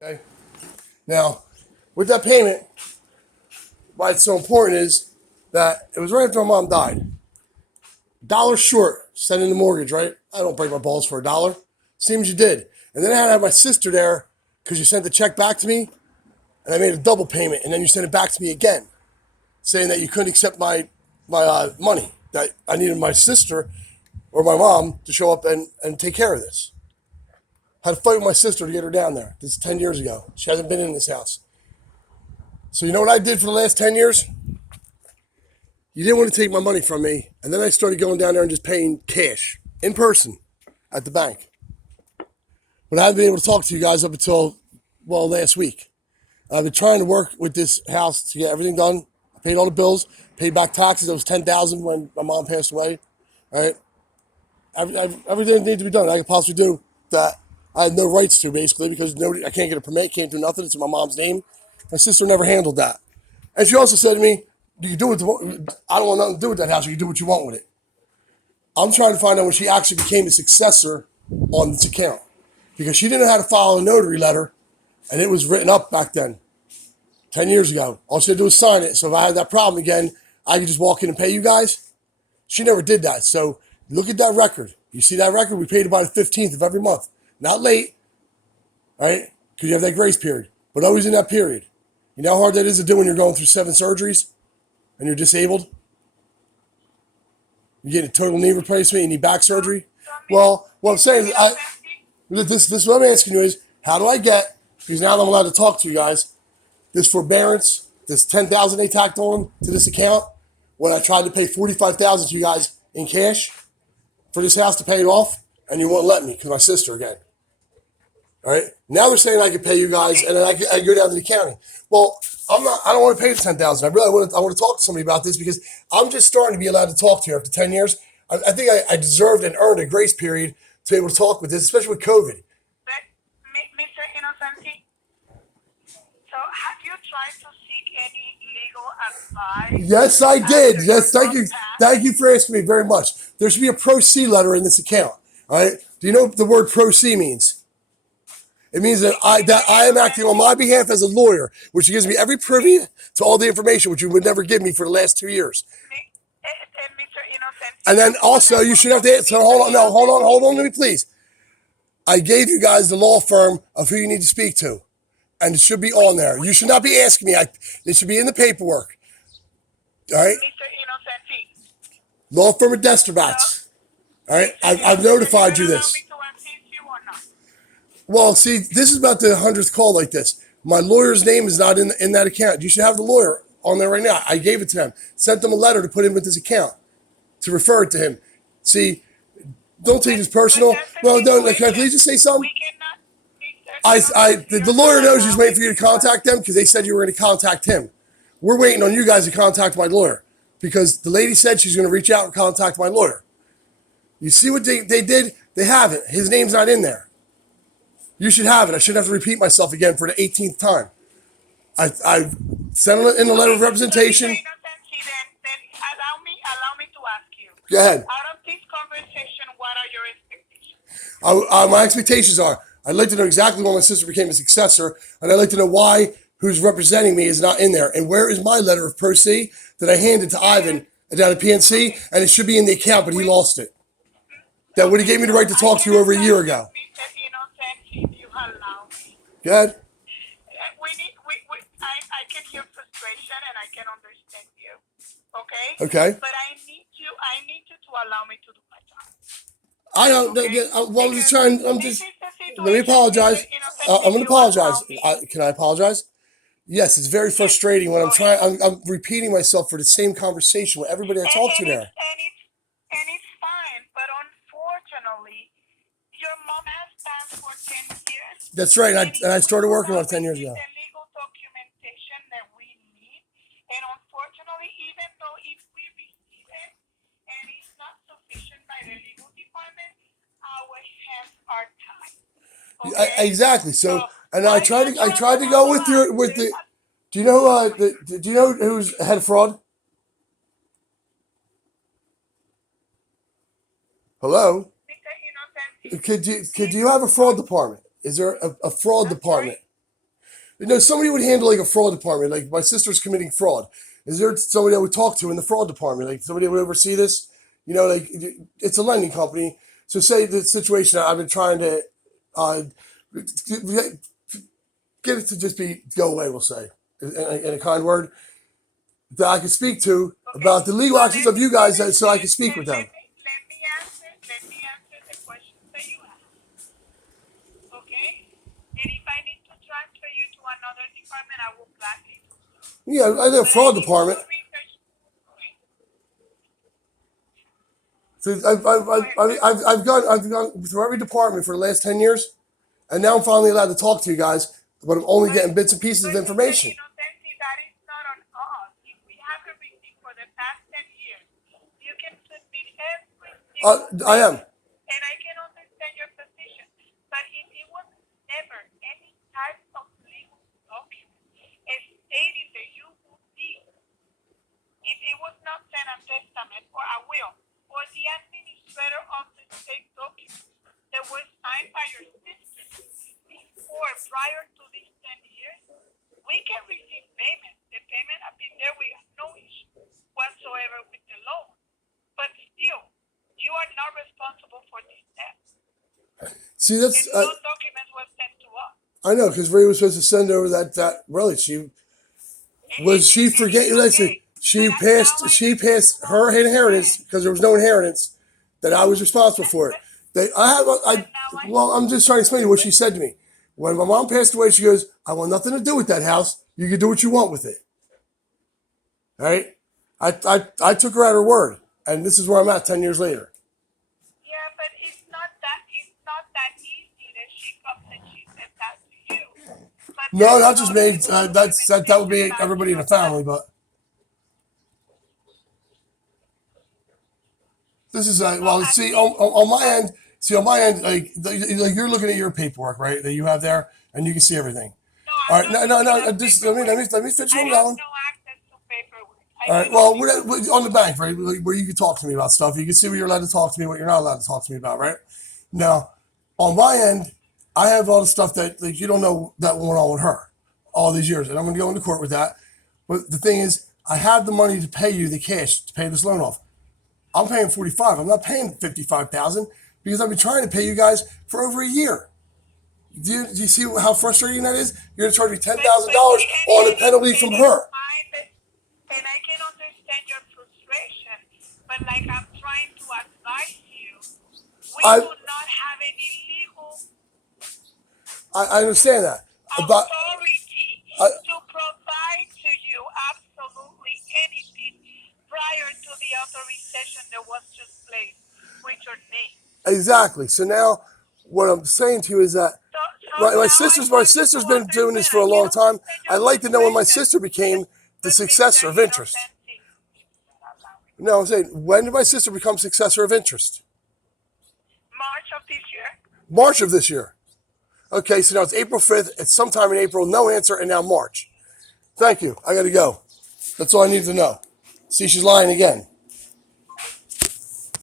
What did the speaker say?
Okay. Now, with that payment, why it's so important is that it was right after my mom died. Dollar short, sending the mortgage, right? I don't break my balls for a dollar. Seems you did. And then I had to have my sister there because you sent the check back to me and I made a double payment. And then you sent it back to me again, saying that you couldn't accept my money, that I needed my sister or my mom to show up and take care of this. I had to fight with my sister to get her down there. This is 10 years ago. She hasn't been in this house. So you know what I did for the last 10 years? You didn't want to take my money from me. And then I started going down there and just paying cash in person at the bank. But I haven't been able to talk to you guys up until, well, last week. I've been trying to work with this house to get everything done. I paid all the bills, paid back taxes. It was $10,000 when my mom passed away. All right. Everything needs to be done I could possibly do that I had no rights to, basically, because nobody, I can't get a permit, can't do nothing. It's in my mom's name. My sister never handled that. And she also said to me, you can do it. I don't want nothing to do with that house. You can do what you want with it. I'm trying to find out when she actually became a successor on this account because she didn't know how to file a notary letter, and it was written up back then, 10 years ago. All she had to do was sign it. So if I had that problem again, I could just walk in and pay you guys. She never did that. So look at that record. You see that record? We paid it by the 15th of every month. Not late, right? Because you have that grace period, but always in that period. You know how hard that is to do when you're going through 7 surgeries and you're disabled? You get a total knee replacement, you need back surgery. Well, what I'm saying is, this what I'm asking you is, how do I get, because now that I'm allowed to talk to you guys, this forbearance, this $10,000 they tacked on to this account, when I tried to pay $45,000 to you guys in cash for this house to pay it off, and you won't let me because my sister again. All right. Now they're saying I can pay you guys, and then I go down to the county. Well, I'm not. I don't want to pay the $10,000. I really want to. I want to talk to somebody about this because I'm just starting to be allowed to talk to you after 10 years. I think I deserved and earned a grace period to be able to talk with this, especially with COVID. But, Mr. Innocenti, so have you tried to seek any legal advice Yes, I did. after your Yes, thank you. mom passed? Thank you for asking me very much. There should be a Pro C letter in this account. All right. Do you know what the word Pro C means? It means that I am acting on my behalf as a lawyer, which gives me every privy to all the information which you would never give me for the last 2 years. Mr. Innocenti, And then also you should have to. So hold on, no, hold on, let me please. I gave you guys the law firm of who you need to speak to, and it should be on there. You should not be asking me. It should be in the paperwork. All right, Mr. Innocenti, law firm of Desterbats. All right, I've notified you this. allow me to assist you or not? Well, see, this is about the 100th call like this. My lawyer's name is not in that account. You should have the lawyer on there right now. I gave it to them. Sent them a letter to put in with this account to refer it to him. See, don't take this personal. Well, no, can I please just say something? We cannot, Mr. The lawyer knows he's waiting for you to contact them because they said you were going to contact him. We're waiting on you guys to contact my lawyer because the lady said she's going to reach out and contact my lawyer. You see what they did? They have it. His name's not in there. You should have it. I shouldn't have to repeat myself again for the 18th time. I sent it in a letter of representation. Mr. Innocenti, then allow me to ask you. Go ahead. Out of this conversation, what are your expectations? My expectations are I'd like to know exactly when my sister became a successor, and I'd like to know why who's representing me is not in there. And where is my letter of pro se that I handed to Ivan down at PNC? And it should be in the account, but he lost it. That would have gave me the right to talk to you over a year ago. Mr. Innocenti, if you allow me. Go ahead. I can hear frustration and I can understand you. Okay? Okay. But I need you to allow me to do my job. I don't. Okay? Well, I'm just trying. I'm This just. is the situation, Let me apologize. Mr. Innocenti, I'm going if to you apologize. allow me. Can I apologize? Yes, it's very frustrating when I'm trying. I'm repeating myself for the same conversation with everybody I talk to there. And it's fine, but unfortunately, your mom has passed for 10 years. That's right. And I started working on it 10 years ago. The legal documentation that we need, and unfortunately, even though if we receive it and it's not sufficient by the legal department, our hands are tied. Okay? Exactly. So, and I tried to go with the. Do you know? Do you know who's head of fraud? Hello. Mr. Innocenti, Could you have a fraud department? Is there a fraud department? somebody would handle like a fraud department. Like my sister's committing fraud. Is there somebody I would talk to in the fraud department? Like somebody that would oversee this? Like it's a lending company. So say the situation I've been trying to uh, get it to just go away. We'll say in a kind word that I can speak to about the legal actions of you guys, so I can speak with them. Let me answer the questions that you have. Okay? And if I need to transfer you to another department, I will gladly do so. Yeah, I know But I fraud need to department. research. Okay. So Go ahead. I've gone through every department for the last 10 years, and now I'm finally allowed to talk to you guys, but I'm only getting bits and pieces of But information. Innocency, that is not on us. If we have a receipt for the past 10 years, you can submit every single I am. and I can understand your position. But if it was never any type of legal document stating that you would be, if it was not sent a testament or a will, or the administrator of the state document that was signed by your sister before, prior to these 10 years, we can receive payment. The payment has been there. We have no issue whatsoever with the loan. But still, you are not responsible for these debts. See, that's And those documents were sent to us. I know because Ray was supposed to send over that relic. She forget? Listen, she passed her inheritance because there was no inheritance. That I was responsible for it. Well, I'm just trying to explain to you what she said to me. When my mom passed away, she goes, "I want nothing to do with that house. You can do what you want with it." All right. I took her at her word, and this is where I'm at 10 years later. Yeah, but it's not that easy that she comes and she said that to you. But No, not just me. That would be everybody in the family, but this is well. See, on my end. See, on my end, like you're looking at your paperwork, right? That you have there, and you can see everything. All right, no. Just let me finish I what I'm have going. no access to paperwork. All right. Well, we're on the bank, right? Where you can talk to me about stuff. You can see what you're allowed to talk to me, what you're not allowed to talk to me about, right? Now, on my end, I have all the stuff that like you don't know that went on with her all these years, and I'm going to go into court with that. But the thing is, I have the money to pay you the cash to pay this loan off. I'm paying 45. I'm not paying 55,000 because I've been trying to pay you guys for over a year. Do you see how frustrating that is? You're going to charge me $10,000 on a penalty from her. And I can understand your frustration, but like I'm trying to advise you, we do not have any legal I understand that. authority to provide to you absolutely anything prior to the authorization that was just placed with your name. Exactly. So now, what I'm saying to you is that my sister's been doing this for a long time. I'd like to know when my sister became the successor of interest. No, I'm saying, when did my sister become successor of interest? March of this year. March of this year. Okay, so now it's April 5th. It's sometime in April. No answer, and now March. Thank you. I got to go. That's all I need to know. See, she's lying again.